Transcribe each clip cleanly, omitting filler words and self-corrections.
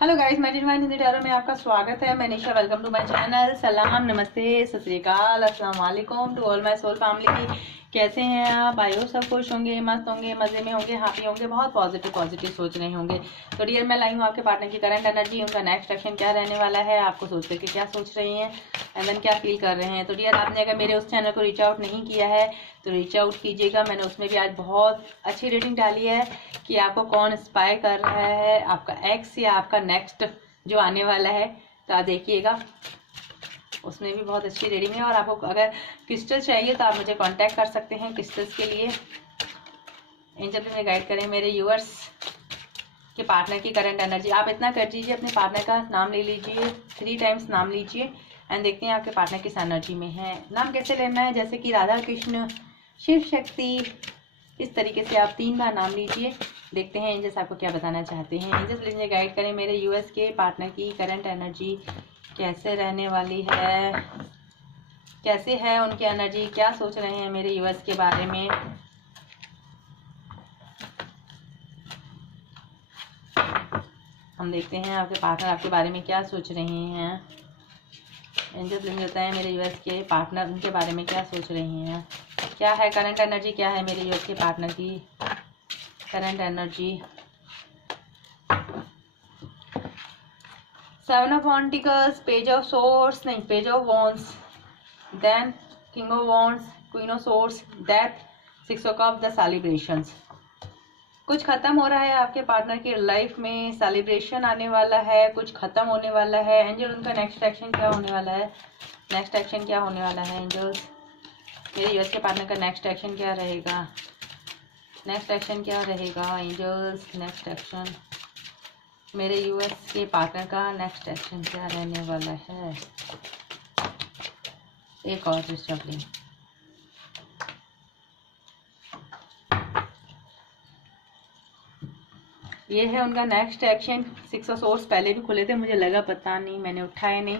Hello guys, मैं divine Hindi tarot में आपका स्वागत है। मैं Nisha, welcome to my channel. सलाम, नमस्ते, सत श्री अकाल, अस्सलाम वालेकुम to all my soul family. कैसे हैं आप? आई होप सब खुश होंगे, मस्त होंगे, मज़े में होंगे, हैप्पी होंगे, बहुत पॉजिटिव सोच रहे होंगे। तो डियर, मैं लाई हूँ आपके पार्टनर की करंट एनर्जी, उनका नेक्स्ट एक्शन क्या रहने वाला है, आपको सोच करके क्या सोच रही हैं एंड देन क्या फील कर रहे हैं। तो डियर, आपने अगर मेरे उस चैनल को रीच आउट नहीं किया है तो रीच आउट कीजिएगा। मैंने उसमें भी आज बहुत अच्छी रेटिंग डाली है कि आपको कौन इंस्पायर कर रहा है, आपका एक्स या आपका नेक्स्ट जो आने वाला है। तो आप देखिएगा, उसमें भी बहुत अच्छी रीडिंग है। और आपको अगर क्रिस्टल चाहिए तो आप मुझे कांटेक्ट कर सकते हैं क्रिस्टल्स के लिए। एंजल में गाइड करें मेरे व्यूअर्स के पार्टनर की करंट एनर्जी। आप इतना कर दीजिए, अपने पार्टनर का नाम ले लीजिए, 3 टाइम्स नाम लीजिए एंड देखते हैं आपके पार्टनर किस एनर्जी में है। नाम कैसे लेना है, जैसे कि राधा कृष्ण, शिव शक्ति, इस तरीके से आप 3 बार नाम लीजिए। देखते हैं एंजल्स आपको क्या बताना चाहते हैं। एंजल्स लीजिए, गाइड करें मेरे यूएस के पार्टनर की करंट एनर्जी कैसे रहने वाली है, कैसे है उनकी एनर्जी, क्या सोच रहे हैं मेरे यूएस के बारे में। हम देखते हैं आपके पार्टनर आपके बारे में क्या सोच रहे हैं। एंजल्स लीजिए, बताएं मेरे यूएस के पार्टनर उनके बारे में क्या सोच रहे हैं। क्या है करंट एनर्जी, क्या है मेरे यूएस के पार्टनर की current energy. 7 of pentacles, page of swords नहीं, page of wands, then king of wands, queen of swords, death, 6 of cup, the celebrations. कुछ खत्म हो रहा है आपके पार्टनर की लाइफ में, सेलिब्रेशन आने वाला है, कुछ खत्म होने वाला है। एंजल, उनका नेक्स्ट एक्शन क्या होने वाला है, नेक्स्ट एक्शन क्या होने वाला है एंजल्स। मेरे यूएस के पार्टनर का नेक्स्ट एक्शन क्या रहेगा, नेक्स्ट एक्शन क्या रहेगा एंजल्स। नेक्स्ट एक्शन मेरे यूएस के पार्टनर का नेक्स्ट एक्शन क्या रहने वाला है। एक और डिस्टर्बिंग, ये है उनका नेक्स्ट एक्शन। 6 ऑफ सोर्स पहले भी खुले थे, मुझे लगा पता नहीं, मैंने उठाए नहीं।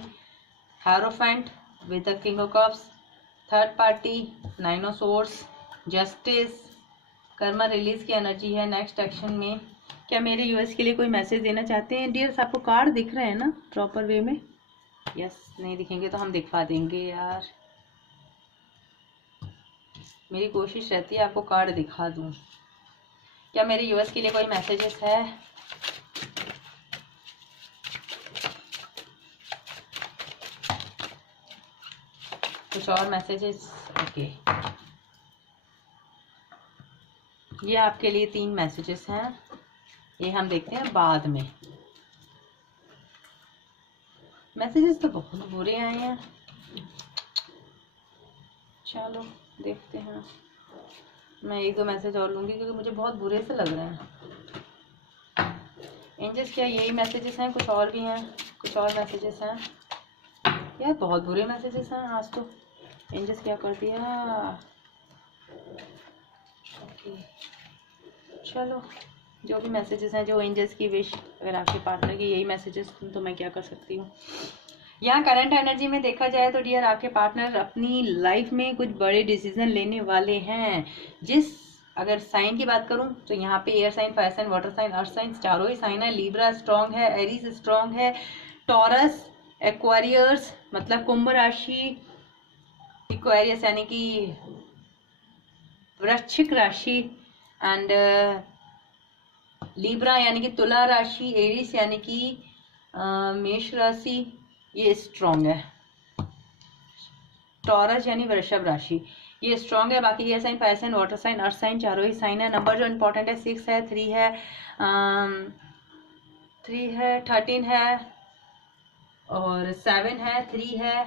हारोफेंट with the king of cups, third party, 9 of source, justice, Karma release की एनर्जी है नेक्स्ट एक्शन में। क्या मेरे यूएस के लिए कोई मैसेज देना चाहते हैं डियर्स? आपको कार्ड दिख रहे हैं ना प्रॉपर वे में? यस, नहीं दिखेंगे तो हम दिखवा देंगे यार, मेरी कोशिश रहती है आपको कार्ड दिखा दूं। क्या मेरे यूएस के लिए कोई मैसेजेस है? कुछ और मैसेजेस? ओके, ये आपके लिए 3 मैसेजेस हैं, ये हम देखते हैं बाद में। मैसेजेस तो बहुत बुरे आए हैं, चलो देखते हैं। मैं 1-2 मैसेज और लूँगी क्योंकि मुझे बहुत बुरे से लग रहे हैं एंजल्स। क्या यही मैसेजेस हैं, कुछ और भी हैं? कुछ और मैसेजेस हैं यार, बहुत बुरे मैसेजेस हैं आज तो। एंजल्स क्या कर दिया। ओके, चलो जो भी मैसेजेस हैं, जो एंजल्स की विश, अगर आपके पार्टनर की यही मैसेजेस तो मैं क्या कर सकती हूँ। यहाँ करंट एनर्जी में देखा जाए तो डियर, आपके पार्टनर अपनी लाइफ में कुछ बड़े डिसीजन लेने वाले हैं। अगर साइन की बात करूं तो यहाँ पे air sign, fire sign, water sign, earth sign, चारों ही साइन है। लिब्रा स्ट्रांग है, एरीज स्ट्रांग है, टॉरस, एक्वारियर्स मतलब कुंभ राशि, एक्वारियस यानी कि वृश्चिक राशि, एंड लिब्रा यानी कि तुला राशि, एरीज यानी कि मेष राशि, ये स्ट्रांग है। टॉरस यानी वृषभ राशि, ये स्ट्रांग है। बाकी air sign, fire sign, water sign, earth sign, चारों ही साइन है। नंबर जो इम्पोर्टेंट है 6 है, 3 है, 3 है, 13 है और 7 है, 3 है,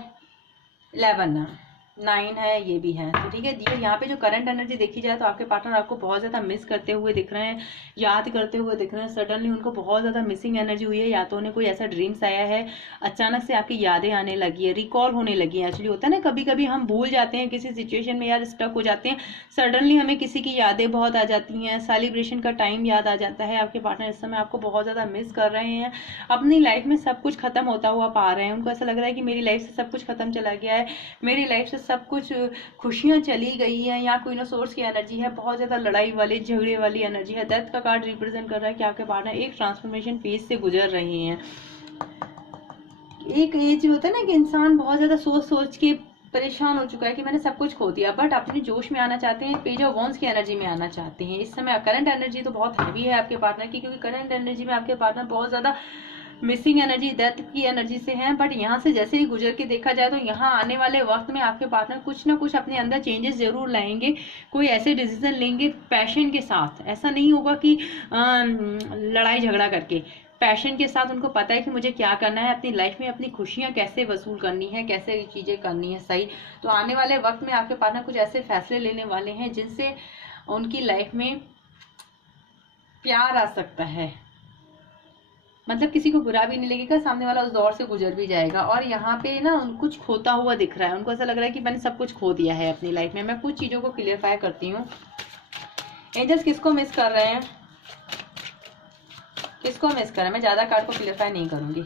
11 है, 9 है, ये भी है। तो ठीक है डियर, यहाँ पे जो करंट एनर्जी देखी जाए तो आपके पार्टनर आपको बहुत ज़्यादा मिस करते हुए दिख रहे हैं, याद करते हुए दिख रहे हैं। सडनली उनको बहुत ज़्यादा मिसिंग एनर्जी हुई है, या तो उन्हें कोई ऐसा ड्रीम्स आया है, अचानक से आपकी यादें आने लगी है, रिकॉल होने लगी है। एक्चुअली होता है ना, कभी कभी हम भूल जाते हैं किसी सिचुएशन में, यार स्टक हो जाते हैं, सडनली हमें किसी की यादें बहुत आ जाती हैं, सेलिब्रेशन का टाइम याद आ जाता है। आपके पार्टनर इस समय आपको बहुत ज़्यादा मिस कर रहे हैं, अपनी लाइफ में सब कुछ खत्म होता हुआ पा रहे हैं। उनको ऐसा लग रहा है कि मेरी लाइफ से सब कुछ खत्म चला गया है, मेरी लाइफ से सब कुछ खुशियां चली गई हैं। यहाँ क्वीन ऑफ सोर्स की एनर्जी है, बहुत ज़्यादा लड़ाई वाली झगड़े वाली एनर्जी है। डेथ का कार्ड रिप्रेजेंट कर रहा है कि आपके पार्टनर एक ट्रांसफॉर्मेशन फेज से गुजर रहे हैं। एक एज होता है ना कि इंसान बहुत ज़्यादा सोच सोच के परेशान हो चुका है कि मैंने सब कुछ खो दिया, बट अपने जोश में आना चाहते हैं, पेज ऑफ वॉन्ड्स की एनर्जी में आना चाहते हैं। इस समय करंट एनर्जी तो बहुत हैवी है आपके पार्टनर की, क्योंकि करंट एनर्जी में आपके पार्टनर बहुत ज़्यादा मिसिंग एनर्जी, डेथ की एनर्जी से हैं। बट यहाँ से जैसे ही गुजर के देखा जाए तो यहाँ आने वाले वक्त में आपके पार्टनर कुछ ना कुछ अपने अंदर चेंजेस जरूर लाएंगे, कोई ऐसे डिसीजन लेंगे पैशन के साथ। ऐसा नहीं होगा कि लड़ाई झगड़ा करके, पैशन के साथ उनको पता है कि मुझे क्या करना है अपनी लाइफ में, अपनी खुशियां कैसे वसूल करनी है, कैसे चीजें करनी है सही। तो आने वाले वक्त में आपके पार्टनर कुछ ऐसे फैसले लेने वाले हैं जिनसे उनकी लाइफ में प्यार आ सकता है। मतलब किसी को बुरा भी नहीं लगेगा, सामने वाला उस दौर से गुजर भी जाएगा। और यहाँ पे ना कुछ खोता हुआ दिख रहा है, उनको ऐसा लग रहा है कि मैंने सब कुछ खो दिया है अपनी लाइफ में। मैं कुछ चीजों को क्लियरफाई करती हूँ। एंजल्स किसको मिस कर रहे हैं, किसको मिस कर रहे हैं? मैं ज्यादा कार्ड को क्लियरफाई नहीं करूंगी।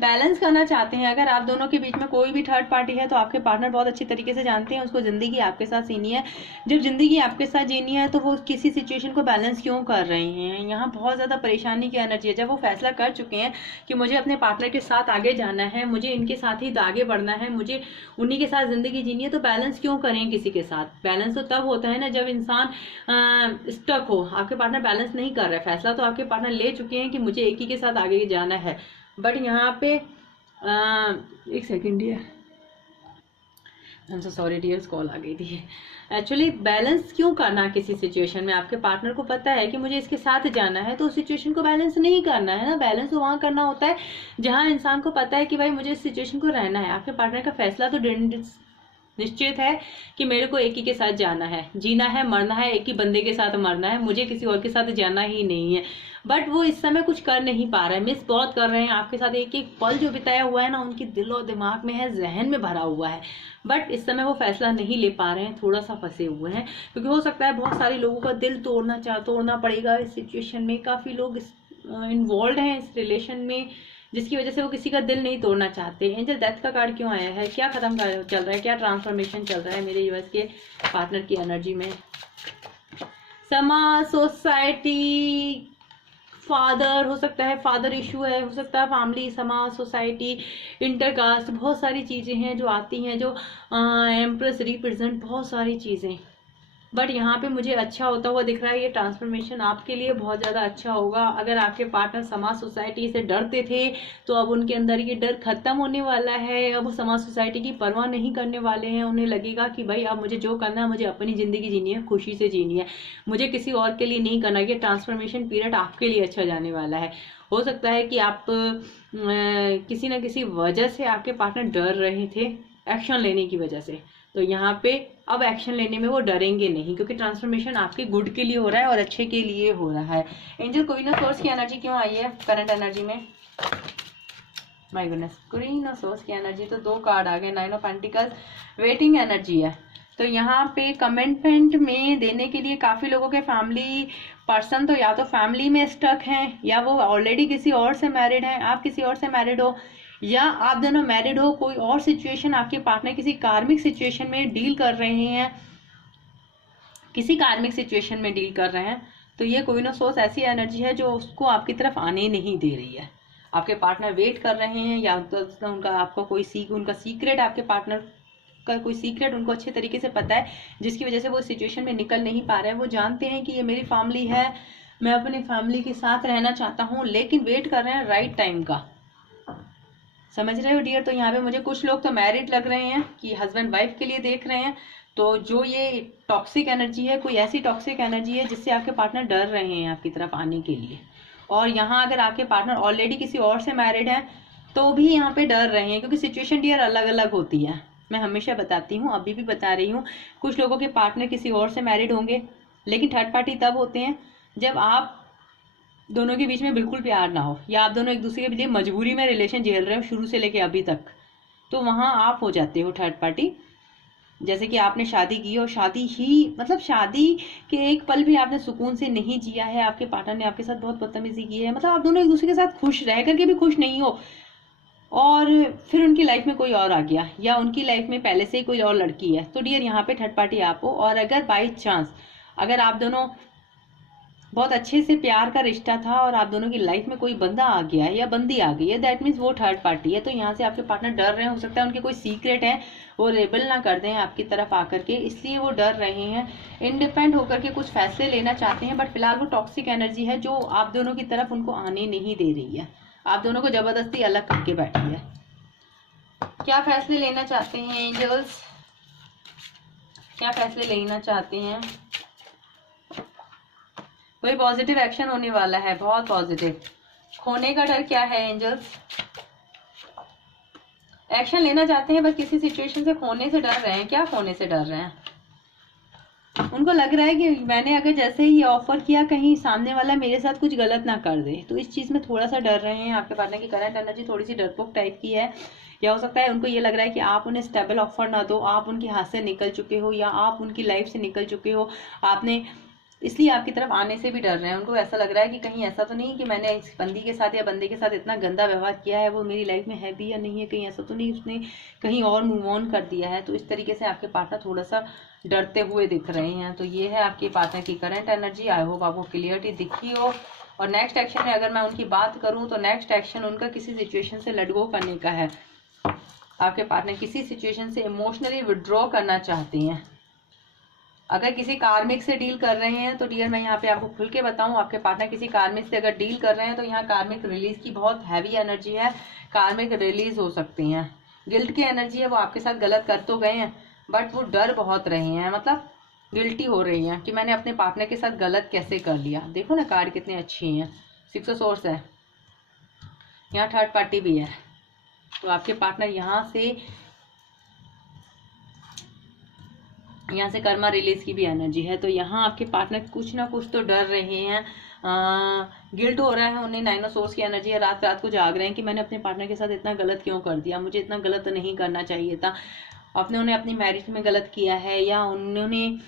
बैलेंस करना चाहते हैं। अगर आप दोनों के बीच में कोई भी थर्ड पार्टी है तो आपके पार्टनर बहुत अच्छी तरीके से जानते हैं उसको जिंदगी आपके साथ जीनी है। जब जिंदगी आपके साथ जीनी है तो वो किसी सिचुएशन को बैलेंस क्यों कर रहे हैं? यहाँ बहुत ज़्यादा परेशानी की एनर्जी है। जब वो फैसला कर चुके हैं कि मुझे अपने पार्टनर के साथ आगे जाना है, मुझे इनके साथ ही आगे बढ़ना है, मुझे उन्हीं के साथ जिंदगी जीनी है, तो बैलेंस क्यों करें किसी के साथ? बैलेंस तो तब होता है ना जब इंसान स्टक हो। आपके पार्टनर बैलेंस नहीं कर रहे, फैसला तो आपके पार्टनर ले चुके हैं कि मुझे एक ही के साथ आगे जाना है। बट यहाँ पे एक second dear, I am so sorry dears, call आ गई थी। एक्चुअली बैलेंस क्यों करना किसी सिचुएशन में? आपके पार्टनर को पता है कि मुझे इसके साथ जाना है, तो उस सिचुएशन को बैलेंस नहीं करना है ना। बैलेंस तो वहाँ करना होता है जहाँ इंसान को पता है कि भाई मुझे इस सिचुएशन को रहना है। आपके पार्टनर का फैसला तो निश्चित है कि मेरे को एक ही के साथ जाना है, जीना है, मरना है, एक ही बंदे के साथ मरना है, मुझे किसी और के साथ जाना ही नहीं है। बट वो इस समय कुछ कर नहीं पा रहे हैं, मिस बहुत कर रहे हैं। आपके साथ एक एक पल जो बिताया हुआ है ना उनके दिल और दिमाग में है, जहन में भरा हुआ है। बट इस समय वो फैसला नहीं ले पा रहे हैं, थोड़ा सा फंसे हुए हैं। क्योंकि हो सकता है बहुत सारे लोगों का दिल तोड़ना पड़ेगा इस सिचुएशन में। काफ़ी लोग इन्वॉल्व हैं इस रिलेशन में, जिसकी वजह से वो किसी का दिल नहीं तोड़ना चाहते। एंजल डेथ का कार्ड क्यों आया है? क्या खत्म चल रहा है, क्या ट्रांसफॉर्मेशन चल रहा है मेरे यूएस के पार्टनर की एनर्जी में? समाज, सोसाइटी, फादर हो सकता है, फादर इशू है, हो सकता है फैमिली, समाज, सोसाइटी, इंटरकास्ट, बहुत सारी चीज़ें हैं जो आती हैं, जो एम्प्रेस रिप्रेजेंट बहुत सारी चीज़ें। बट यहाँ पे मुझे अच्छा होता हुआ दिख रहा है। ये ट्रांसफॉर्मेशन आपके लिए बहुत ज़्यादा अच्छा होगा। अगर आपके पार्टनर समाज सोसाइटी से डरते थे तो अब उनके अंदर ये डर खत्म होने वाला है। अब वो समाज सोसाइटी की परवाह नहीं करने वाले हैं। उन्हें लगेगा कि भाई अब मुझे जो करना है, मुझे अपनी ज़िंदगी जीनी है, खुशी से जीनी है, मुझे किसी और के लिए नहीं करना। ये ट्रांसफॉर्मेशन पीरियड आपके लिए अच्छा जाने वाला है। हो सकता है कि आप किसी न किसी वजह से आपके पार्टनर डर रहे थे एक्शन लेने की वजह से, तो यहाँ पे अब एक्शन लेने में वो डरेंगे नहीं, क्योंकि ट्रांसफॉर्मेशन आपके गुड के लिए हो रहा है और अच्छे के लिए हो रहा है। एंजल क्वीन ऑफ सोर्स की एनर्जी क्यों आई है करंट एनर्जी में? My goodness, queen of source की एनर्जी तो दो कार्ड आ गए, 9 ऑफ पेंटिकल्स, वेटिंग एनर्जी है। तो यहाँ पे कमिटमेंट में देने के लिए काफ़ी लोगों के फैमिली पर्सन तो या तो फैमिली में स्टक हैं, या वो ऑलरेडी किसी और से मैरिड हैं, आप किसी और से मैरिड हो, या आप दोनों मैरिड हो। कोई और सिचुएशन आपके पार्टनर किसी कार्मिक सिचुएशन में डील कर रहे हैं, किसी कार्मिक सिचुएशन में डील कर रहे हैं। तो ये क्वीन ऑफ सोर्स ऐसी एनर्जी है जो उसको आपकी तरफ आने नहीं दे रही है। आपके पार्टनर वेट कर रहे हैं, या तो उनका आपका कोई उनका सीक्रेट, आपके पार्टनर का कोई सीक्रेट उनको अच्छे तरीके से पता है, जिसकी वजह से वो सिचुएशन में निकल नहीं पा रहे हैं। वो जानते हैं कि ये मेरी फैमिली है, मैं अपनी फैमिली के साथ रहना चाहता हूँ, लेकिन वेट कर रहे हैं राइट टाइम का। समझ रहे हो डियर? तो यहाँ पे मुझे कुछ लोग तो मैरिड लग रहे हैं कि हस्बैंड वाइफ के लिए देख रहे हैं। तो जो ये टॉक्सिक एनर्जी है, कोई ऐसी टॉक्सिक एनर्जी है जिससे आपके पार्टनर डर रहे हैं आपकी तरफ आने के लिए। और यहाँ अगर आपके पार्टनर ऑलरेडी किसी और से मैरिड है तो भी यहाँ पे डर रहे हैं, क्योंकि सिचुएशन डियर अलग अलग होती है। मैं हमेशा बताती हूँ, अभी भी बता रही हूँ, कुछ लोगों के पार्टनर किसी और से मैरिड होंगे, लेकिन थर्ड पार्टी तब होते हैं जब आप दोनों के बीच में बिल्कुल प्यार ना हो, या आप दोनों एक दूसरे के लिए मजबूरी में रिलेशन झेल रहे हो शुरू से लेके अभी तक, तो वहाँ आप हो जाते हो थर्ड पार्टी। जैसे कि आपने शादी की और शादी ही मतलब शादी के एक पल भी आपने सुकून से नहीं जिया है, आपके पार्टनर ने आपके साथ बहुत बदतमीजी की है, मतलब आप दोनों एक दूसरे के साथ खुश रह करके भी खुश नहीं हो, और फिर उनकी लाइफ में कोई और आ गया, या उनकी लाइफ में पहले से ही कोई और लड़की है, तो डियर यहाँ पे थर्ड पार्टी आप हो। और अगर बाई चांस अगर आप दोनों बहुत अच्छे से प्यार का रिश्ता था और आप दोनों की लाइफ में कोई बंदा आ गया है या बंदी आ गई है, दैट मीन्स वो थर्ड पार्टी है। तो यहाँ से आपके पार्टनर डर रहे हैं, हो सकता है उनके कोई सीक्रेट है वो रेबल ना कर दें आपकी तरफ आकर के, इसलिए वो डर रहे हैं। इंडिपेंडेंट होकर के कुछ फैसले लेना चाहते हैं, बट फिलहाल वो टॉक्सिक एनर्जी है जो आप दोनों की तरफ उनको आने नहीं दे रही है, आप दोनों को जबरदस्ती अलग करके बैठी है। क्या फैसले लेना चाहते हैं एंजल्स, क्या फैसले लेना चाहते हैं? कोई पॉजिटिव एक्शन होने वाला है, बहुत पॉजिटिव। खोने का डर क्या है एंजल्स? एक्शन लेना चाहते हैं बस किसी सिचुएशन से खोने से डर रहे हैं। क्या खोने से डर रहे हैं? उनको लग रहा है कि मैंने अगर जैसे ही ऑफर किया कहीं सामने वाला मेरे साथ कुछ गलत ना कर दे, तो इस चीज में थोड़ा सा डर रहे हैं। आपके पार्टनर की करंट एनर्जी थोड़ी सी डरपोक टाइप की है, या हो सकता है उनको ये लग रहा है कि आप उन्हें स्टेबल ऑफर ना दो, आप उनके हाथ से निकल चुके हो या आप उनकी लाइफ से निकल चुके हो, आपने इसलिए आपकी तरफ आने से भी डर रहे हैं। उनको ऐसा लग रहा है कि कहीं ऐसा तो नहीं कि मैंने इस बंदी के साथ या बंदे के साथ इतना गंदा व्यवहार किया है, वो मेरी लाइफ में है भी या नहीं है, कहीं ऐसा तो नहीं उसने कहीं और मूव ऑन कर दिया है। तो इस तरीके से आपके पार्टनर थोड़ा सा डरते हुए दिख रहे हैं। तो ये है आपके पार्टनर की करंट एनर्जी। आई होप आपको क्लियरिटी दिखी हो। और नेक्स्ट एक्शन में अगर मैं उनकी बात करूं तो नेक्स्ट एक्शन उनका किसी सिचुएशन से लेट गो करने का है। आपके पार्टनर किसी सिचुएशन से इमोशनली विड्रॉ करना चाहते हैं। अगर किसी कार्मिक से डील कर रहे हैं तो डियर मैं यहाँ पे आपको खुल के बताऊं, आपके पार्टनर किसी कार्मिक से अगर डील कर रहे हैं तो यहाँ कार्मिक रिलीज की बहुत हैवी एनर्जी है, कार्मिक रिलीज हो सकती हैं। गिल्ट की एनर्जी है, वो आपके साथ गलत कर तो गए हैं बट वो डर बहुत रहे हैं, मतलब गिल्टी हो रही हैं कि मैंने अपने पार्टनर के साथ गलत कैसे कर लिया। देखो ना कार्ड कितनी अच्छी हैं, 6 ऑफ सोर्स है, यहाँ थर्ड पार्टी भी है। तो आपके पार्टनर यहाँ से कर्मा रिलीज की भी एनर्जी है। तो यहाँ आपके पार्टनर कुछ ना कुछ तो डर रहे हैं, गिल्ट हो रहा है उन्हें। 9 ऑफ सोर्स की एनर्जी है, रात रात को जाग रहे हैं कि मैंने अपने पार्टनर के साथ इतना गलत क्यों कर दिया, मुझे इतना गलत नहीं करना चाहिए था। उन्हें अपनी मैरिज में गलत किया है या उन्होंने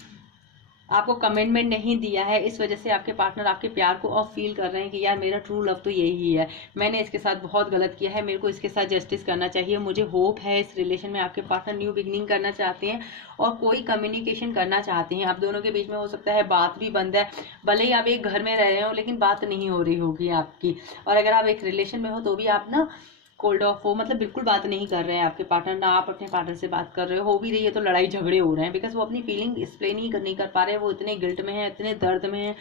आपको कमिटमेंट नहीं दिया है, इस वजह से आपके पार्टनर आपके प्यार को और फील कर रहे हैं कि यार मेरा ट्रू लव तो यही है, मैंने इसके साथ बहुत गलत किया है, मेरे को इसके साथ जस्टिस करना चाहिए, मुझे होप है इस रिलेशन में। आपके पार्टनर न्यू बिगनिंग करना चाहते हैं और कोई कम्युनिकेशन करना चाहते हैं। आप दोनों के बीच में हो सकता है बात भी बंद है, भले ही आप एक घर में रह रहे हो लेकिन बात नहीं हो रही होगी आपकी। और अगर आप एक रिलेशन में हो तो भी आप ना कोल्ड ऑफ हो, मतलब बिल्कुल बात नहीं कर रहे हैं आपके पार्टनर, ना आप अपने पार्टनर से बात कर रहे हो भी रही है तो लड़ाई झगड़े हो रहे हैं, बिकॉज वो अपनी फीलिंग एक्सप्लेन ही नहीं कर पा रहे हैं। वो इतने गिल्ट में है, इतने दर्द में है,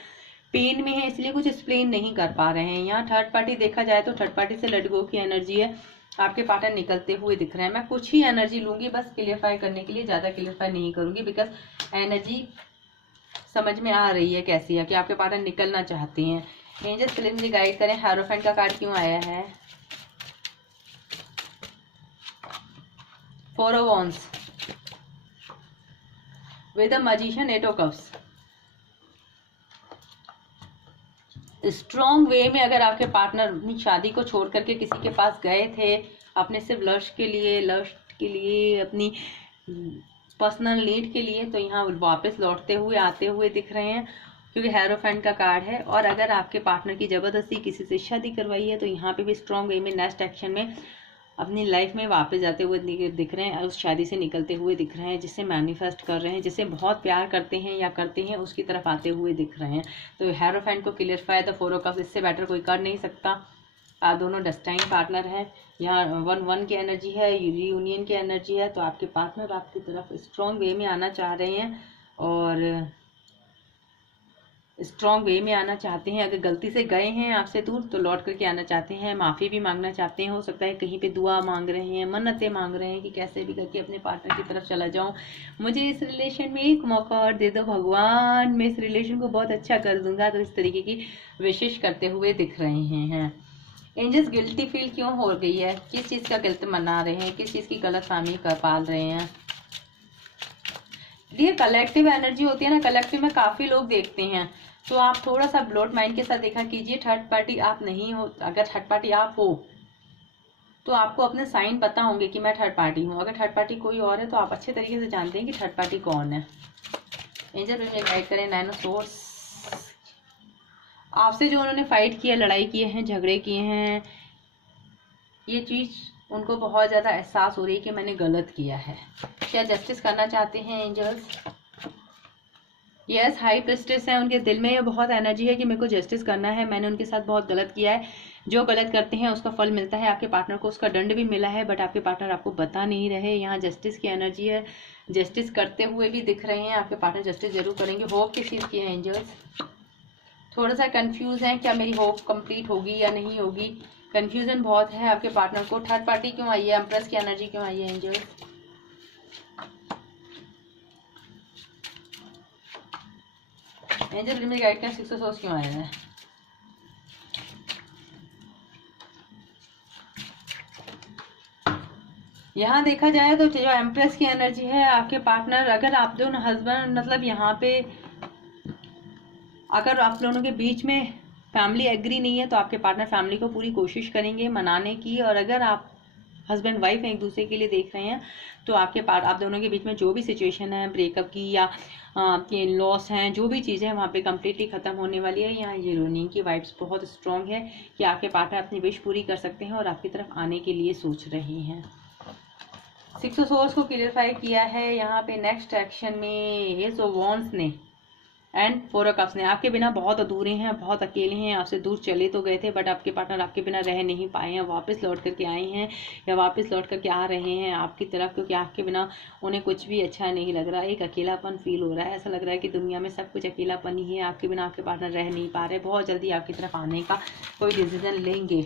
पेन में है, इसलिए कुछ एक्सप्लेन नहीं कर पा रहे हैं। यहाँ थर्ड पार्टी देखा जाए तो थर्ड पार्टी से लेट गो की एनर्जी है, आपके पार्टनर निकलते हुए दिख रहे हैं। मैं कुछ ही एनर्जी लूंगी बस क्लियरफाई करने के लिए, ज़्यादा क्लियरफाई नहीं करूंगी बिकॉज एनर्जी समझ में आ रही है कैसी है कि आपके पार्टनर निकलना चाहते हैं। एंजल्स प्लीज मुझे गाइड करें, हायरोफेंट का कार्ड क्यों आया है? 4 of Wands with a magician, 8 of Cups। Strong वे में अगर आपके पार्टनर अपनी शादी को छोड़ करके किसी के पास गए थे अपने सिर्फ लस्ट के लिए अपनी पर्सनल नीड के लिए, तो यहाँ वापस लौटते हुए आते हुए दिख रहे हैं क्योंकि हेरोफेंट का कार्ड है। और अगर आपके पार्टनर की जबरदस्ती किसी से शादी करवाई है तो यहाँ पे भी स्ट्रॉन्ग वे में नेक्स्ट एक्शन में अपनी लाइफ में वापस जाते हुए दिख रहे हैं, उस शादी से निकलते हुए दिख रहे हैं, जिससे मैनिफेस्ट कर रहे हैं, जिससे बहुत प्यार करते हैं या करते हैं, उसकी तरफ आते हुए दिख रहे हैं। तो हेरोफेंट को क्लियरफाई द 4 ऑफ कप्स, इससे बेटर कोई कर नहीं सकता। आप दोनों डेस्टाइन पार्टनर हैं। यहाँ 1-1 की एनर्जी है, रीयूनियन की एनर्जी है। तो आपके पार्टनर आपकी तरफ स्ट्रॉन्ग वे में आना चाह रहे हैं और स्ट्रॉन्ग वे में आना चाहते हैं। अगर गलती से गए हैं आपसे दूर तो लौट करके आना चाहते हैं, माफ़ी भी मांगना चाहते हैं। हो सकता है कहीं पे दुआ मांग रहे हैं, मन्नतें मांग रहे हैं कि कैसे भी करके अपने पार्टनर की तरफ चला जाऊं, मुझे इस रिलेशन में एक मौका और दे दो भगवान, मैं इस रिलेशन को बहुत अच्छा कर दूंगा। तो इस तरीके की विशेष करते हुए दिख रहे हैं। एंजल्स गिल्टी फील क्यों हो गई है, किस चीज़ का गिल्ट मना रहे हैं, किस चीज़ की गलत फहमी कर पाल रहे हैं? ये कलेक्टिव एनर्जी होती है ना, कलेक्टिव में काफ़ी लोग देखते हैं, तो आप थोड़ा सा ब्लॉट माइंड के साथ देखा कीजिए। थर्ड पार्टी आप नहीं हो, अगर थर्ड पार्टी आप हो तो आपको अपने साइन पता होंगे कि मैं थर्ड पार्टी हूँ। अगर थर्ड पार्टी कोई और है तो आप अच्छे तरीके से जानते हैं कि थर्ड पार्टी कौन है। एंजल मुझे गाइड करें 9 ऑफ सोर्स। आपसे जो उन्होंने फाइट किया, लड़ाई किए हैं, झगड़े किए हैं, ये चीज़ उनको बहुत ज़्यादा एहसास हो रही है कि मैंने गलत किया है। क्या जस्टिस करना चाहते हैं एंजल्स? यस, हाई प्रेस्टिस है, उनके दिल में ये बहुत एनर्जी है कि मेरे को जस्टिस करना है, मैंने उनके साथ बहुत गलत किया है। जो गलत करते हैं उसका फल मिलता है। आपके पार्टनर को उसका दंड भी मिला है, बट आपके पार्टनर आपको बता नहीं रहे। यहाँ जस्टिस की एनर्जी है, जस्टिस करते हुए भी दिख रहे हैं। आपके पार्टनर जस्टिस जरूर करेंगे। होप किस चीज़ की है एंजल्स? थोड़ा सा कंफ्यूज है, क्या मेरी होप कंप्लीट होगी या नहीं होगी? कंफ्यूजन बहुत है आपके पार्टनर को। थर्ड पार्टी क्यों आई है? एम्प्रेस की एनर्जी क्यों आई है एंजल्स? एंजल मेरी गाइड का 6 ऑफ सोर्स क्यों आया है? यहाँ देखा जाए तो जो एम्प्रेस की एनर्जी है, आपके पार्टनर, अगर आप दोनों हस्बैंड मतलब यहाँ पे अगर आप दोनों के बीच में फैमिली एग्री नहीं है तो आपके पार्टनर फैमिली को पूरी कोशिश करेंगे मनाने की। और अगर आप हस्बैंड वाइफ एक दूसरे के लिए देख रहे हैं तो आप दोनों के बीच में जो भी सिचुएशन है ब्रेकअप की या आपके लॉस हैं, जो भी चीज़ें हैं वहाँ पे कम्प्लीटली ख़त्म होने वाली है। यहाँ यूरोनियन की वाइब्स बहुत स्ट्रॉन्ग है कि आपके पार्टनर अपनी विश पूरी कर सकते हैं और आपकी तरफ आने के लिए सोच रहे हैं। 6 ऑफ सोर्स को क्लियरफाई किया है यहाँ पे। नेक्स्ट एक्शन में एस ऑफ वॉन्ड्स ने एंड 4 ऑफ कप्स ने आपके बिना बहुत अधूरे हैं, बहुत अकेले हैं, आपसे दूर चले तो गए थे बट आपके पार्टनर आपके बिना रह नहीं पाए हैं, वापस लौट करके आए हैं या वापस लौट करके आ रहे हैं आपकी तरफ, क्योंकि आपके बिना उन्हें कुछ भी अच्छा नहीं लग रहा। एक अकेलापन फील हो रहा है, ऐसा लग रहा है कि दुनिया में सब कुछ अकेलापन ही है, आपके बिना आपके पार्टनर रह नहीं पा रहे। बहुत जल्दी आपकी तरफ आने का कोई डिसीजन लेंगे।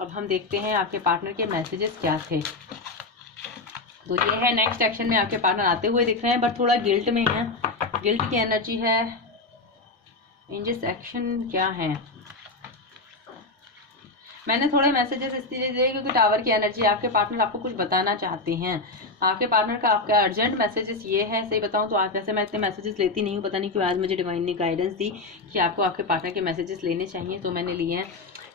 अब हम देखते हैं आपके पार्टनर के मैसेजेस क्या थे। तो ये है नेक्स्ट एक्शन में आपके पार्टनर आते हुए दिख रहे हैं बट थोड़ा गिल्ट में है, गिल्ट की एनर्जी है। एंजल्स एक्शन क्या है? मैंने थोड़े मैसेजेस इसलिए दिए क्योंकि टावर की एनर्जी, आपके पार्टनर आपको कुछ बताना चाहते हैं। आपके पार्टनर का आपका अर्जेंट मैसेजेस ये है। सही बताऊं तो आप वैसे मैं इतने मैसेजेस लेती नहीं हूँ, पता नहीं क्यों आज मुझे डिवाइन ने गाइडेंस दी कि आपको आपके पार्टनर के मैसेजेस लेने चाहिए तो मैंने लिए हैं।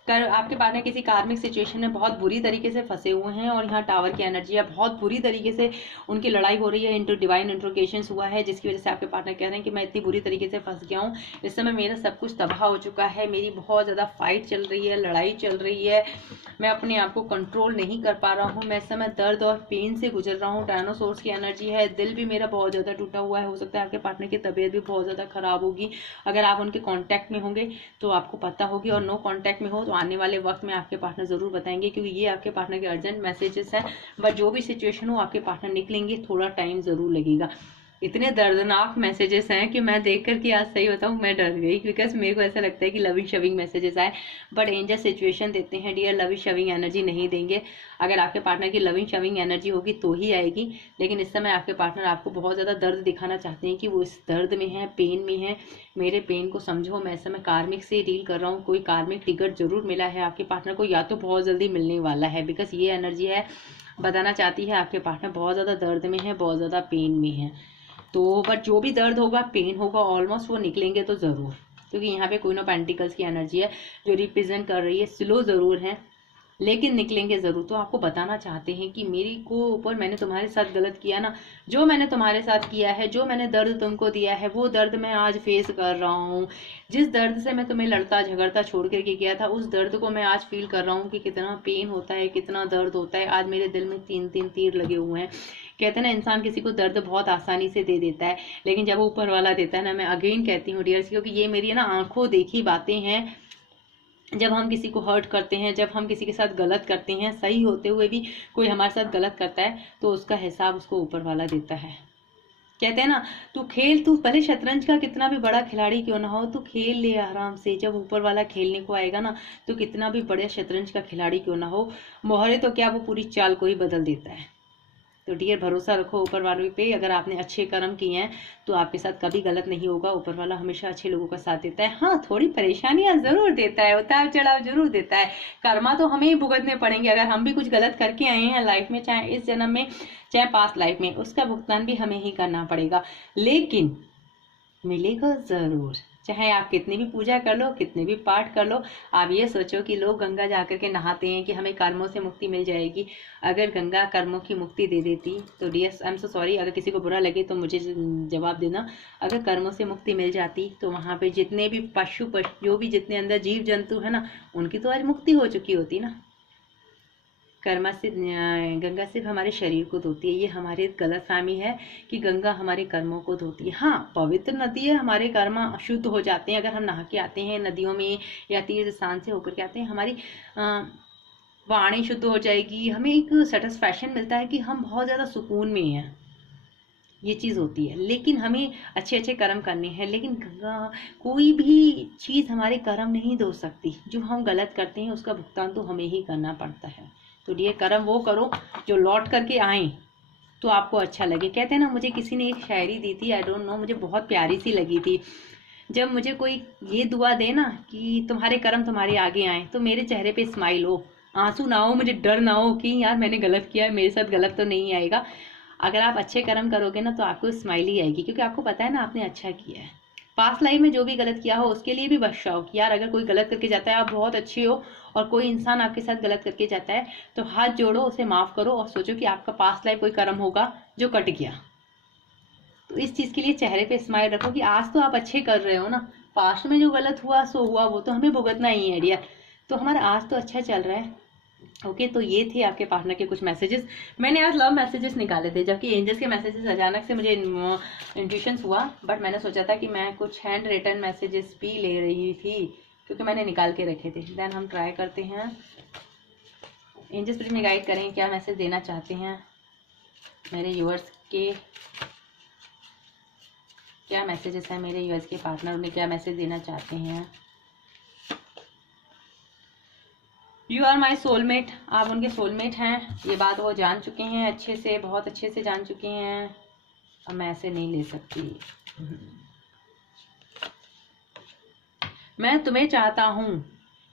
आपके पार्टनर किसी कार्मिक सिचुएशन में बहुत बुरी तरीके से फंसे हुए हैं और यहाँ टावर की एनर्जी है, बहुत बुरी तरीके से उनकी लड़ाई हो रही है, इंटू डिवाइन इंट्रोगेशन हुआ है जिसकी वजह से आपके पार्टनर कह रहे हैं कि मैं इतनी बुरी तरीके से फंस गया हूँ, इस समय मेरा सब कुछ तबाह हो चुका है, मेरी बहुत ज़्यादा फाइट चल रही है, लड़ाई चल रही है, मैं अपने आप को कंट्रोल नहीं कर पा रहा हूँ, मैं इस समय दर्द और पेन से गुजर रहा हूँ। डायनासोर्स की एनर्जी है, दिल भी मेरा बहुत ज़्यादा टूटा हुआ है, हो सकता है आपके पार्टनर की तबीयत भी बहुत ज़्यादा खराब होगी। अगर आप उनके कॉन्टैक्ट में होंगे तो आपको पता होगी, और नो कॉन्टैक्ट में हो तो आने वाले वक्त में आपके पार्टनर जरूर बताएंगे, क्योंकि ये आपके पार्टनर के अर्जेंट मैसेजेस हैं। बट जो भी सिचुएशन हो आपके पार्टनर निकलेंगे, थोड़ा टाइम जरूर लगेगा। इतने दर्दनाक मैसेजेस हैं कि मैं देख करके आज सही बताऊं मैं डर गई, बिकॉज मेरे को ऐसा लगता है कि लविंग शविंग मैसेजेस आए, बट एंजल सिचुएशन देते हैं डियर, लविंग शविंग एनर्जी नहीं देंगे। अगर आपके पार्टनर की लविंग शविंग एनर्जी होगी तो ही आएगी, लेकिन इस समय आपके पार्टनर आपको बहुत ज़्यादा दर्द दिखाना चाहते हैं कि वो इस दर्द में है, पेन में है, मेरे पेन को समझो, मैं इस समय कार्मिक से डील कर रहा हूँ, कोई कार्मिक टिकट जरूर मिला है आपके पार्टनर को, या तो बहुत जल्दी मिलने वाला है, बिकॉज ये एनर्जी है बताना चाहती है आपके पार्टनर बहुत ज़्यादा दर्द में है, बहुत ज़्यादा पेन में है। तो बट जो भी दर्द होगा, पेन होगा, ऑलमोस्ट वो निकलेंगे तो ज़रूर, क्योंकि यहाँ पे क्वीन ऑफ पेंटिकल्स की एनर्जी है जो रिप्रेजेंट कर रही है, स्लो ज़रूर है लेकिन निकलेंगे ज़रूर। तो आपको बताना चाहते हैं कि मेरी को ऊपर मैंने तुम्हारे साथ गलत किया ना, जो मैंने तुम्हारे साथ किया है, जो मैंने दर्द तुमको दिया है, वो दर्द मैं आज फेस कर रहा हूँ। जिस दर्द से मैं तुम्हें लड़ता झगड़ता छोड़ करके गया था, उस दर्द को मैं आज फील कर रहा हूँ कि कितना पेन होता है, कितना दर्द होता है। आज मेरे दिल में 3-3 तीर लगे हुए हैं। कहते हैं ना, इंसान किसी को दर्द बहुत आसानी से दे देता है, लेकिन जब वो ऊपर वाला देता है ना, मैं अगेन कहती हूँ डियर्स, क्योंकि ये मेरी ना आंखों देखी बातें हैं। जब हम किसी को हर्ट करते हैं, जब हम किसी के साथ गलत करते हैं, सही होते हुए भी कोई हमारे साथ गलत करता है, तो उसका हिसाब उसको ऊपर वाला देता है। कहते हैं ना, तू खेल, तू भले शतरंज का कितना भी बड़ा खिलाड़ी क्यों ना हो, तू खेल ले आराम से, जब ऊपर वाला खेलने को आएगा ना, तो कितना भी बड़े शतरंज का खिलाड़ी क्यों ना हो, मोहरे तो क्या, वो पूरी चाल को ही बदल देता है। तो डियर, भरोसा रखो ऊपर वाले पे। अगर आपने अच्छे कर्म किए हैं तो आपके साथ कभी गलत नहीं होगा। ऊपर वाला हमेशा अच्छे लोगों का साथ देता है। हाँ, थोड़ी परेशानियां जरूर देता है, उतार चढ़ाव जरूर देता है, कर्मा तो हमें ही भुगतने पड़ेंगे। अगर हम भी कुछ गलत करके आए हैं लाइफ में, चाहे इस जन्म में चाहे पास्ट लाइफ में, उसका भुगतान भी हमें ही करना पड़ेगा, लेकिन मिलेगा जरूर। चाहे आप कितनी भी पूजा कर लो, कितने भी पाठ कर लो। आप ये सोचो कि लोग गंगा जाकर के नहाते हैं कि हमें कर्मों से मुक्ति मिल जाएगी। अगर गंगा कर्मों की मुक्ति दे देती तो dear, I am so sorry, अगर किसी को बुरा लगे तो मुझे जवाब देना। अगर कर्मों से मुक्ति मिल जाती तो वहाँ पे जितने भी पशु जो भी जितने अंदर जीव जंतु है ना, उनकी तो आज मुक्ति हो चुकी होती ना। कर्मा से गंगा सिर्फ हमारे शरीर को धोती है, ये हमारी गलतफहमी है कि गंगा हमारे कर्मों को धोती है। हाँ, पवित्र नदी है, हमारे कर्म शुद्ध हो जाते हैं अगर हम नहा के आते हैं नदियों में या तीर्थ स्थान से होकर के आते हैं। हमारी वाणी शुद्ध हो जाएगी, हमें एक सेटिस्फैक्शन मिलता है कि हम बहुत ज़्यादा सुकून में हैं, ये चीज़ होती है। लेकिन हमें अच्छे अच्छे कर्म करने हैं। लेकिन गंगा कोई भी चीज़ हमारे कर्म नहीं धो सकती। जो हम गलत करते हैं उसका भुगतान तो हमें ही करना पड़ता है। तो ये कर्म वो करो जो लौट करके आए तो आपको अच्छा लगे। कहते हैं ना, मुझे किसी ने एक शायरी दी थी, आई डोंट नो, मुझे बहुत प्यारी सी लगी थी। जब मुझे कोई ये दुआ दे ना कि तुम्हारे कर्म तुम्हारे आगे आए, तो मेरे चेहरे पे स्माइल हो, आंसू ना हो, मुझे डर ना हो कि यार मैंने गलत किया है, मेरे साथ गलत तो नहीं आएगा। अगर आप अच्छे कर्म करोगे ना तो आपको स्माइल ही आएगी, क्योंकि आपको पता है ना आपने अच्छा किया है। पास्ट लाइफ में जो भी गलत किया हो उसके लिए भी बख्शाओ कि यार अगर कोई गलत करके जाता है, आप बहुत अच्छे हो और कोई इंसान आपके साथ गलत करके जाता है तो हाथ जोड़ो, उसे माफ़ करो और सोचो कि आपका पास्ट लाइफ कोई कर्म होगा जो कट गया। तो इस चीज़ के लिए चेहरे पे स्माइल रखो कि आज तो आप अच्छे कर रहे हो ना, पास्ट में जो गलत हुआ सो हुआ, वो तो हमें भुगतना ही है डियर। तो हमारा आज तो अच्छा चल रहा है। ओके, तो ये थे आपके पार्टनर के कुछ मैसेजेस। मैंने आज लव मैसेजेस निकाले थे, जबकि एंजल्स के मैसेजेस अचानक से मुझे इंट्यूशंस हुआ, बट मैंने सोचा था कि मैं कुछ हैंड रिटन मैसेजेस भी ले रही थी क्योंकि मैंने निकाल के रखे थे। देन हम ट्राई करते हैं। एंजल्स प्लीज में गाइड करें क्या मैसेज देना चाहते हैं मेरे व्यूअर्स के, क्या मैसेजेस हैं मेरे व्यूअर्स के पार्टनर, उन्हें क्या मैसेज देना चाहते हैं। यू आर माई सोलमेट, आप उनके सोलमेट हैं, ये बात वो जान चुके हैं अच्छे से, बहुत अच्छे से जान चुके हैं। अब मैं ऐसे नहीं ले सकती। मैं तुम्हें चाहता हूँ,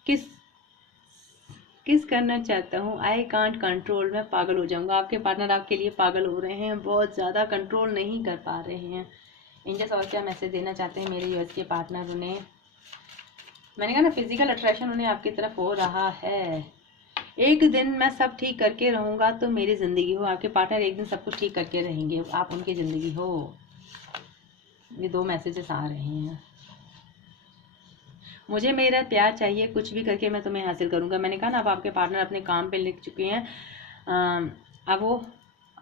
किस करना चाहता हूँ, आई कांट कंट्रोल, मैं पागल हो जाऊंगा। आपके पार्टनर आपके लिए पागल हो रहे हैं, बहुत ज़्यादा कंट्रोल नहीं कर पा रहे हैं। एंजल्स और क्या मैसेज देना चाहते हैं मेरे यूएस के पार्टनर उन्हें। मैंने कहा ना, फिजिकल अट्रैक्शन उन्हें आपकी तरफ हो रहा है। एक दिन मैं सब ठीक करके रहूँगा तो मेरी ज़िंदगी हो, आपके पार्टनर एक दिन सब कुछ ठीक करके रहेंगे, आप उनकी ज़िंदगी हो। ये दो मैसेजेस आ रहे हैं। मुझे मेरा प्यार चाहिए, कुछ भी करके मैं तुम्हें हासिल करूँगा। मैंने कहा ना, अब आपके पार्टनर अपने काम पे लिख चुके हैं, अब वो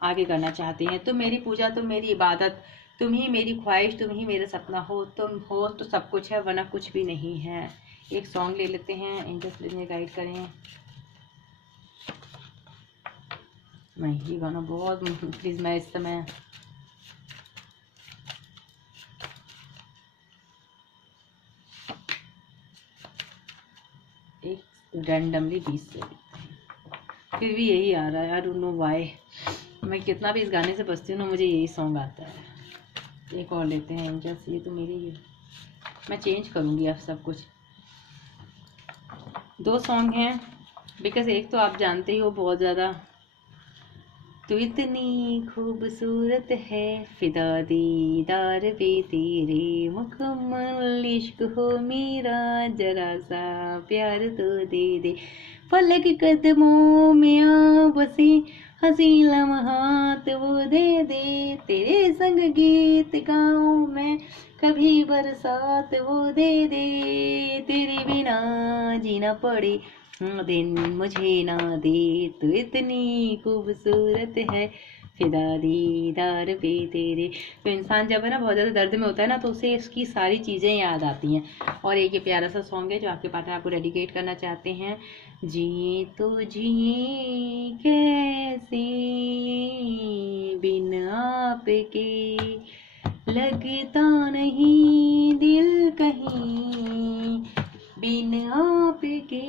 आगे करना चाहते हैं। तुम मेरी पूजा, तुम मेरी इबादत, तुम ही मेरी ख्वाहिश, तुम ही मेरा सपना हो, तुम हो तो सब कुछ है, वरना कुछ भी नहीं है। एक सॉन्ग ले लेते हैं, एंजल्स प्लीज में गाइड करें। नहीं, ये गाना बहुत प्लीज, मैं इस समय एक रैंडमली 20 से फिर भी यही आ रहा है, आई डोंट नो व्हाई। मैं कितना भी इस गाने से बचती हूँ ना, मुझे यही सॉन्ग आता है। एक और लेते हैं एंजल्स, ये तो मेरी, मैं चेंज करूँगी अब सब कुछ। दो सॉन्ग हैं बिकॉज एक तो आप जानते ही हो बहुत ज़्यादा, तू इतनी खूबसूरत है, फिदा दीदार पे तेरे, मुकम्मल इश्क हो मेरा, जरा सा प्यार तो दे दे, पलक कदमों में आ बसे, हंसी लम्हात वो दे दे, तेरे संग गीत गाऊं मैं, कभी बरसात वो दे दे, तेरे बिना जीना पड़े दिन मुझे ना दे, तू इतनी खूबसूरत है, फिदा दीदार पे तेरे। तो इंसान जब है ना बहुत ज़्यादा दर्द में होता है ना, तो उसे इसकी सारी चीज़ें याद आती हैं। और एक ये प्यारा सा सॉन्ग है जो आपके पार्टनर आपको डेडिकेट करना चाहते हैं। जिए तो जिए कैसे बिन आपके, लगता नहीं दिल कहीं बिन आपके,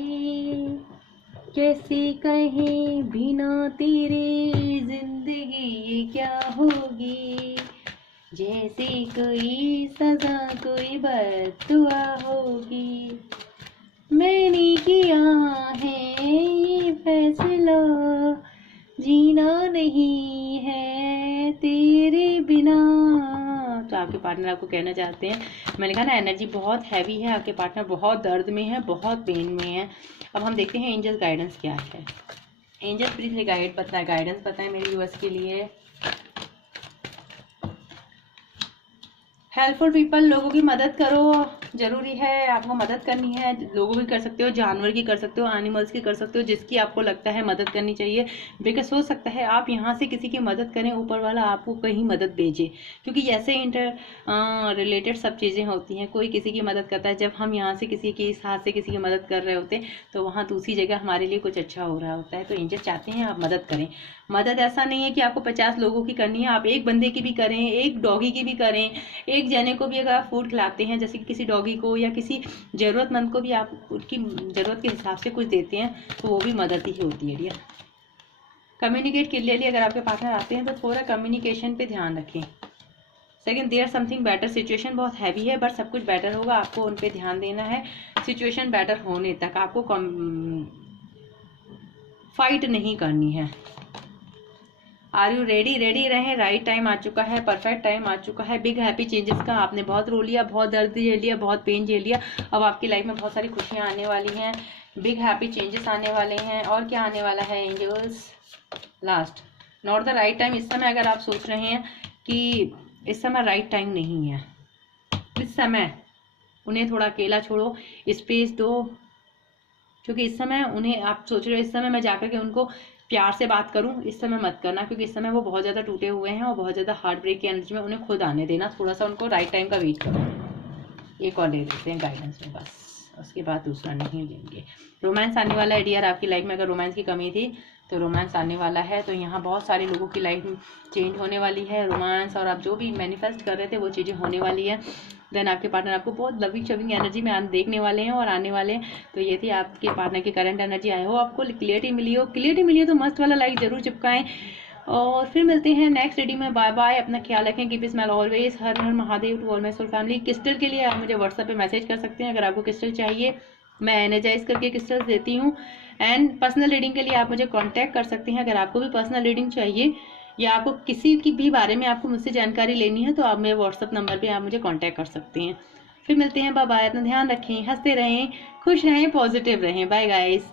कैसे कहें बिना तेरे जिंदगी ये क्या होगी, जैसे कोई सजा कोई बद्दुआ होगी, मैंने किया है ये फैसला, जीना नहीं है तेरे बिना। तो आपके पार्टनर आपको कहना चाहते हैं, मैंने कहा ना एनर्जी बहुत हैवी है, आपके पार्टनर बहुत दर्द में है, बहुत पेन में है। अब हम देखते हैं एंजल्स गाइडेंस क्या है। एंजल्स प्लीज गाइडेंस बताएं मेरे व्यूअर्स के लिए। हेल्पफुल पीपल, लोगों की मदद करो, ज़रूरी है, आपको मदद करनी है। लोगों की कर सकते हो, जानवर की कर सकते हो, एनिमल्स की कर सकते हो, जिसकी आपको लगता है मदद करनी चाहिए। बिकॉज हो सकता है आप यहाँ से किसी की मदद करें, ऊपर वाला आपको कहीं मदद भेजे, क्योंकि ऐसे इंटर रिलेटेड सब चीज़ें होती हैं। कोई किसी की मदद करता है, जब हम यहाँ से किसी की, इस हाथ से किसी की मदद कर रहे होते हैं, तो वहाँ दूसरी जगह हमारे लिए कुछ अच्छा हो रहा होता है। तो एंजल चाहते हैं आप मदद करें। मदद ऐसा नहीं है कि आपको 50 लोगों की करनी है, आप एक बंदे की भी करें, एक डॉगी की भी करें, एक जने को भी अगर आप फूड खिलाते हैं, जैसे कि किसी डॉगी को या किसी ज़रूरतमंद को भी आप उनकी ज़रूरत के हिसाब से कुछ देते हैं, तो वो भी मदद ही होती है डियर। कम्युनिकेट क्लियरली, अगर आपके पार्टनर आते हैं तो थोड़ा कम्युनिकेशन पे ध्यान रखें। Second, there something better, situation बहुत हैवी है बट सब कुछ बेटर होगा, आपको उन पे ध्यान देना है। सिचुएशन बेटर होने तक आपको फाइट नहीं करनी है। Are you ready? रेडी रहें, राइट टाइम आ चुका है, परफेक्ट टाइम आ चुका है। बिग हैप्पी चेंजेस का आपने बहुत रो लिया, बहुत दर्द झेल लिया, बहुत पेन झेल लिया, अब आपकी लाइफ में बहुत सारी खुशियाँ आने वाली हैं, बिग हैप्पी चेंजेस आने वाले हैं। और क्या आने वाला है angels? Last, not the right time. इस समय अगर आप सोच रहे हैं कि इस समय राइट टाइम नहीं है, इस समय उन्हें थोड़ा अकेला छोड़ो, स्पेस दो, क्योंकि इस समय उन्हें आप सोच रहे हो इस समय मैं जाकर के उनको प्यार से बात करूं, इस समय मत करना, क्योंकि इस समय वो बहुत ज़्यादा टूटे हुए हैं और बहुत ज़्यादा हार्ट ब्रेक की एनर्जी में, उन्हें खुद आने देना, थोड़ा सा उनको राइट टाइम का वेट करो। एक और ले लेते हैं गाइडेंस में, बस उसके बाद दूसरा नहीं लेंगे। रोमांस आने वाला है डियर, आपकी लाइफ में अगर रोमांस की कमी थी तो रोमांस आने वाला है। तो यहाँ बहुत सारे लोगों की लाइफ चेंज होने वाली है, रोमांस, और आप जो भी मैनिफेस्ट कर रहे थे वो चीज़ें होने वाली है। देन आपके पार्टनर आपको बहुत लविंग शविंग एनर्जी में देखने वाले हैं और आने वाले हैं। तो ये थी आपके पार्टनर की करंट एनर्जी। आई हो आपको क्लियरिटी मिली हो, क्लियरिटी मिली हो तो मस्त वाला लाइक जरूर चिपकाएं, और फिर मिलते हैं नेक्स्ट रीडिंग में। बाय बाय, अपना ख्याल रखें, कीप स्माइल ऑलवेज। हर हर Mahadev to all my soul family. Crystal के लिए आप मुझे व्हाट्सएप पे मैसेज कर सकते हैं, अगर आपको क्रिस्टल चाहिए मैं एनर्जाइज करके क्रिस्टल्स देती हूँ। एंड पर्सनल रीडिंग के लिए आप मुझे कांटेक्ट कर सकते हैं, अगर आपको भी पर्सनल रीडिंग चाहिए या आपको किसी की भी बारे में आपको मुझसे जानकारी लेनी है तो आप मेरे व्हाट्सएप नंबर पे आप मुझे कांटेक्ट कर सकते हैं। फिर मिलते हैं, बाय बाय, अपना ध्यान रखें, हंसते रहें, खुश रहें, पॉजिटिव रहें। Bye guys.